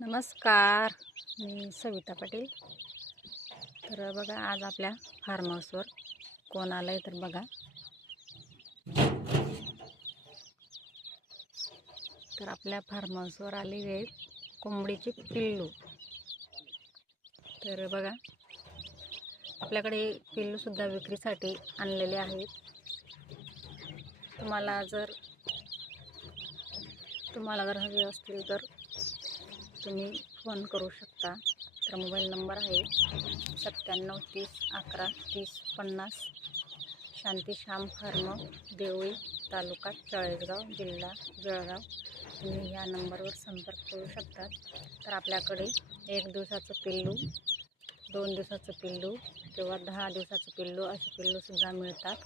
नमस्कार, मी सविता पाटील. तर बघा, आज आपल्या फार्म हाऊसवर कोण आलं आहे तर बघा. तर आपल्या फार्म हाऊसवर आलेली आहेत कोंबडीची पिल्लू. तर बघा, आपल्याकडे पिल्लूसुद्धा विक्रीसाठी आणलेले आहेत. तुम्हाला जर हवे असतील तर तुम्ही फोन करू शकता. तर मोबाईल नंबर आहे 97 30 11 30 50. शांतीश्याम फार्म, देवळी, तालुका चाळीसगाव, जिल्हा जळगाव. तुम्ही या नंबरवर संपर्क करू शकता. तर आपल्याकडे 1 दिवसाचं पिल्लू, 2 दिवसाचं पिल्लू किंवा 10 दिवसाचं पिल्लू असे पिल्लूसुद्धा मिळतात.